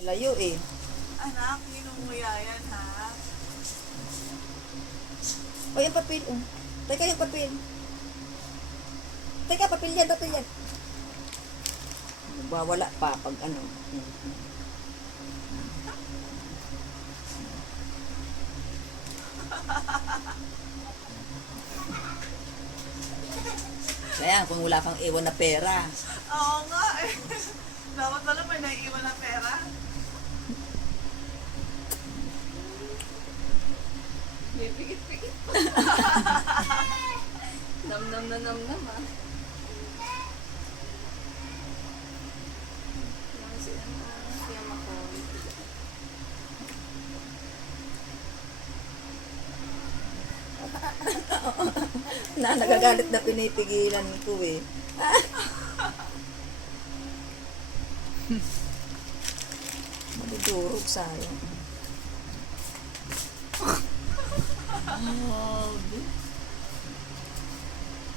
Nilayo eh. Anak, ninunguya yan, ha? O yung papel, oh. Teka yung papel. Teka, papel yan, papel yan. Wala pa pag ano. Kaya kung wala kang iwan na pera. Oo nga, eh. Dapat pala may naiiwan na pera. May pikit-pikit pa. Nam-nam na nam-nam, ah. Yan si Makoy. Nagagalit na pinipigilan ko eh. Madudurog sayang.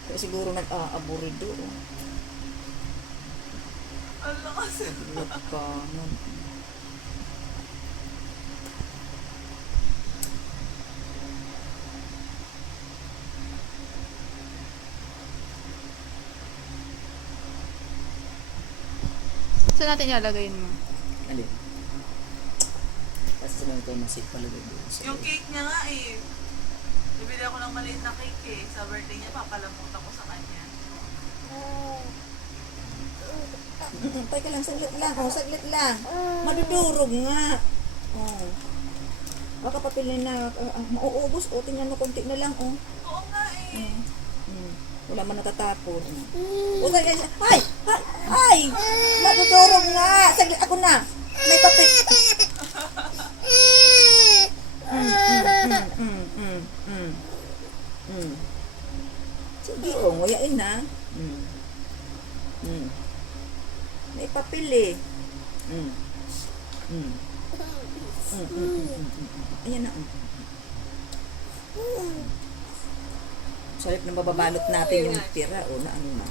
Kaya siguro nag-aaburido. Ang lakas. Nagkanan. Saan natin ilalagay mo? Alin? Kasi naman ito masip palagay doon. Yung cake niya nga, eh. Bibili ako ng maliit na cake, eh. Sa birthday niya, papalamutan ko sa kanya. Teka lang, saglit lang. Oh, saglit lang. Madudurog nga. Oh. Baka papilin na. Mauubos. O, tingnan mo, konti na lang. Oh. Oo nga, eh. Wala man natatapon. O, saglit. Ay! Ay! Ay! Madudurog nga. Saglit ako na. May papel. Sige, oh, nguyain na. May papel eh. Ayan na. Sarap na mababalot natin yung tira o na ano na.